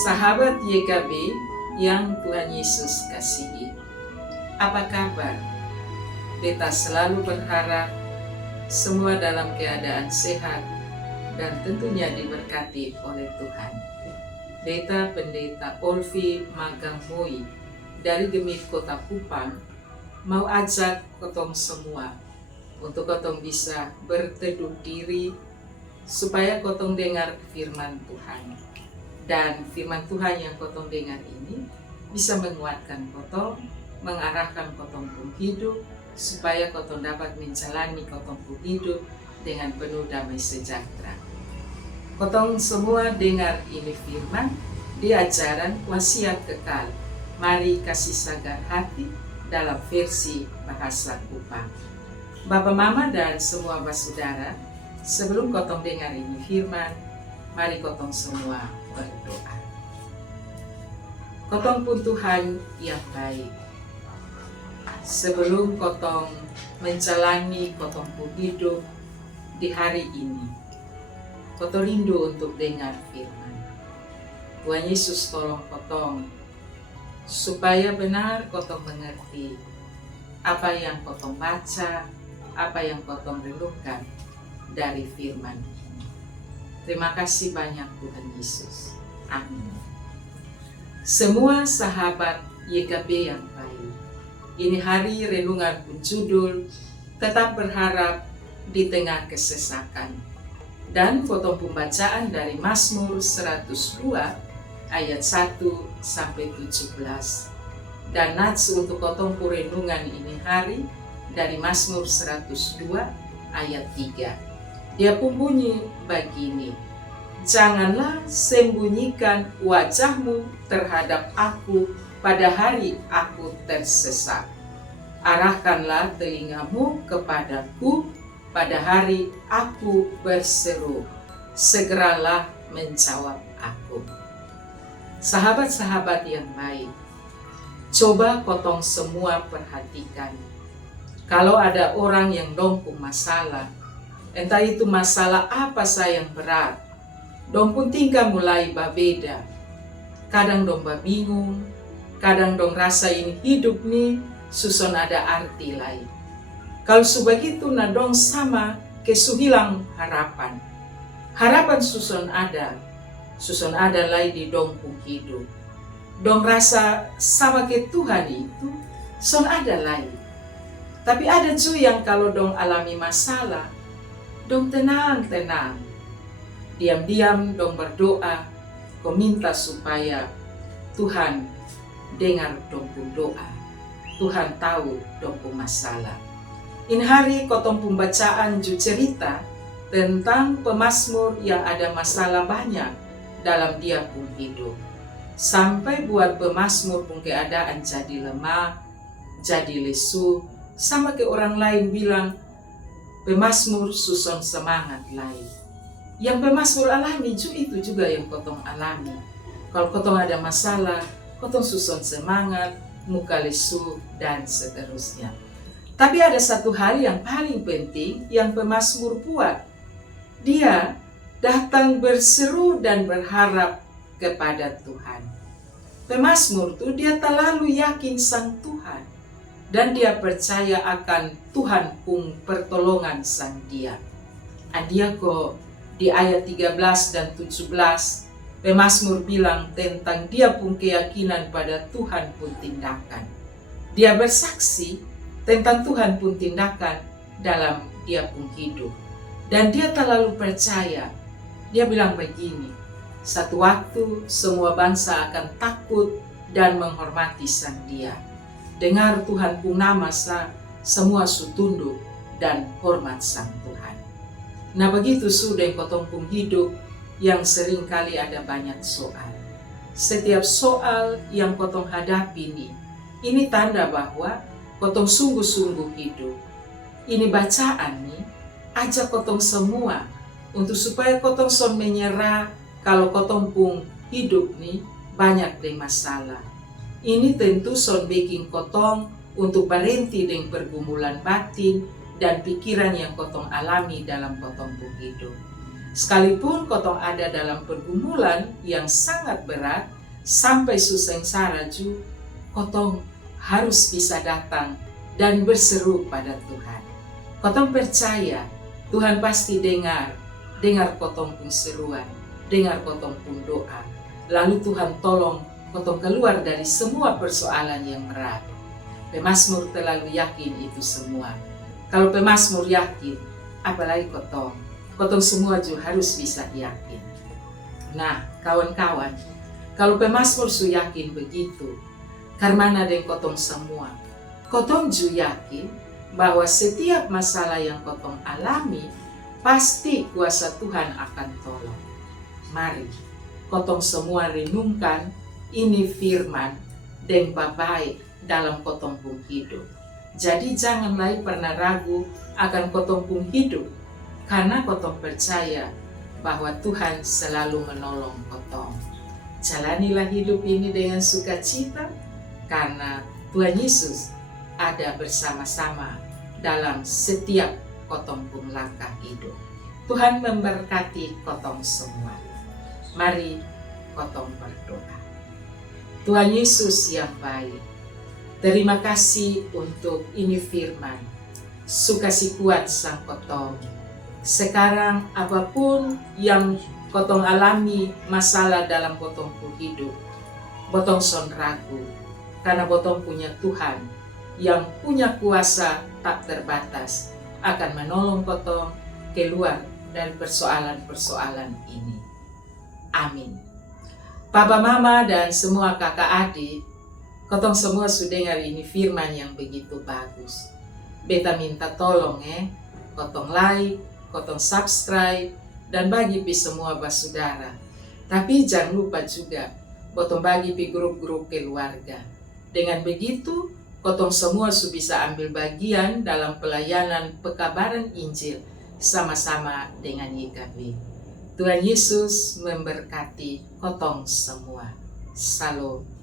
Sahabat YKB yang Tuhan Yesus kasihi, apa kabar? Beta selalu berharap semua dalam keadaan sehat dan tentunya diberkati oleh Tuhan. Beta Pendeta Olvi Magamoi dari Gemit Kota Kupang mau ajak kotong semua untuk kotong bisa berteduh diri supaya kotong dengar firman Tuhan. Dan firman Tuhan yang kotong dengar ini bisa menguatkan kotong, mengarahkan kotong pun hidup, supaya kotong dapat menjalani kotong pun hidup dengan penuh damai sejahtera. Kotong semua dengar ini firman di ajaran wasiat kekal. Mari kasih sagar hati dalam versi bahasa Kupang. Bapak, Mama, dan semua saudara, sebelum kotong dengar ini firman, mari kotong semua berdoa. Kotong pun Tuhan yang baik. Sebelum kotong menjalani kotong pun hidup di hari ini, kotong rindu untuk dengar firman. Tuhan Yesus tolong kotong supaya benar kotong mengerti apa yang kotong baca, apa yang kotong renungkan dari firman ini. Terima kasih banyak Tuhan Yesus. Amin. Semua sahabat YKB yang baik, ini hari renungan penjudul tetap berharap di tengah kesesakan. Dan foto pembacaan dari Mazmur 102 ayat 1 sampai 17. Dan nats untuk kotong renungan ini hari dari Mazmur 102 ayat 3. Dia pun bunyi begini, janganlah sembunyikan wajahmu terhadap aku pada hari aku tersesat. Arahkanlah telingamu kepadaku pada hari aku berseru. Segeralah menjawab aku. Sahabat-sahabat yang baik, coba kotong semua perhatikan. Kalau ada orang yang dongkung masalah, entah itu masalah apa yang berat, dong pun tingkah mulai berbeda. Kadang dong bingung, kadang dong rasa ini hidup nih susun ada arti lain. Kalau sebegitu na dong sama kesuhilang harapan. Harapan susun ada lain di dong pun hidup. Dong rasa sama ke Tuhan itu, son ada lain. Tapi ada juga yang kalau dong alami masalah, dong tenang, diam-diam dong berdoa, kau minta supaya Tuhan dengar dong pun doa. Tuhan tahu dong pun masalah. Ini hari kotong pembacaan ju cerita tentang pemazmur yang ada masalah banyak dalam dia pun hidup. Sampai buat pemazmur pun keadaan jadi lemah, jadi lesu, sama ke orang lain bilang, pemazmur susun semangat lain. Yang pemazmur alami itu juga yang kotong alami. Kalau kotong ada masalah, kotong susun semangat, muka lesu, dan seterusnya. Tapi ada satu hal yang paling penting yang pemazmur buat. Dia datang berseru dan berharap kepada Tuhan. Pemazmur itu dia terlalu yakin sang Tuhan. Dan dia percaya akan Tuhan pun pertolongan sang dia. Dia kok di ayat 13 dan 17, pemazmur bilang tentang dia pun keyakinan pada Tuhan pun tindakan. Dia bersaksi tentang Tuhan pun tindakan dalam dia pun hidup. Dan dia terlalu percaya. Dia bilang begini, satu waktu semua bangsa akan takut dan menghormati sang dia. Dengar Tuhan pun nama semua su tunduk dan hormat sang Tuhan. Nah begitu sudah kotong pun hidup yang sering kali ada banyak soal. Setiap soal yang kotong hadapi ini tanda bahwa kotong sungguh-sungguh hidup. Ini bacaan nih, ajak kotong semua untuk supaya kotong son menyerah kalau kotong pun hidup nih banyak deh masalah. Ini tentu son bikin kotong untuk berhenti dengan pergumulan batin dan pikiran yang kotong alami dalam kotong pun hidup. Sekalipun kotong ada dalam pergumulan yang sangat berat, sampai sengsara ju, kotong harus bisa datang dan berseru pada Tuhan. Kotong percaya Tuhan pasti dengar kotong pun seruan, dengar kotong pun doa. Lalu Tuhan tolong kotong keluar dari semua persoalan yang berat. Pemazmur terlalu yakin itu semua. Kalau pemazmur yakin, apalagi kotong semua juga harus bisa yakin. Nah, kawan-kawan, kalau pemazmur su yakin begitu, karena dengan kotong semua, kotong juga yakin bahwa setiap masalah yang kotong alami, pasti kuasa Tuhan akan tolong. Mari, kotong semua renungkan ini firman dan baik dalam kotong pun hidup. Jadi jangan lagi pernah ragu akan kotong pun hidup, karena kotong percaya bahwa Tuhan selalu menolong kotong. Jalanilah hidup ini dengan sukacita, karena Tuhan Yesus ada bersama-sama dalam setiap kotong pun langkah hidup. Tuhan memberkati kotong semua. Mari kotong berdoa. Tuhan Yesus yang baik, terima kasih untuk ini firman. Sukasi kuat sang kotong. Sekarang apapun yang kotong alami masalah dalam kotong pun hidup, botong son ragu, karena botong punya Tuhan yang punya kuasa tak terbatas akan menolong kotong keluar dari persoalan-persoalan ini. Amin. Papa, Mama, dan semua kakak adik, kotong semua sudah dengar ini firman yang begitu bagus. Beta minta tolong kotong like, kotong subscribe, dan bagi pi semua basudara. Tapi jangan lupa juga, kotong bagi pi grup-grup keluarga. Dengan begitu, kotong semua su bisa ambil bagian dalam pelayanan pekabaran Injil sama-sama dengan YKB. Tuhan Yesus memberkati kotong semua. Salam.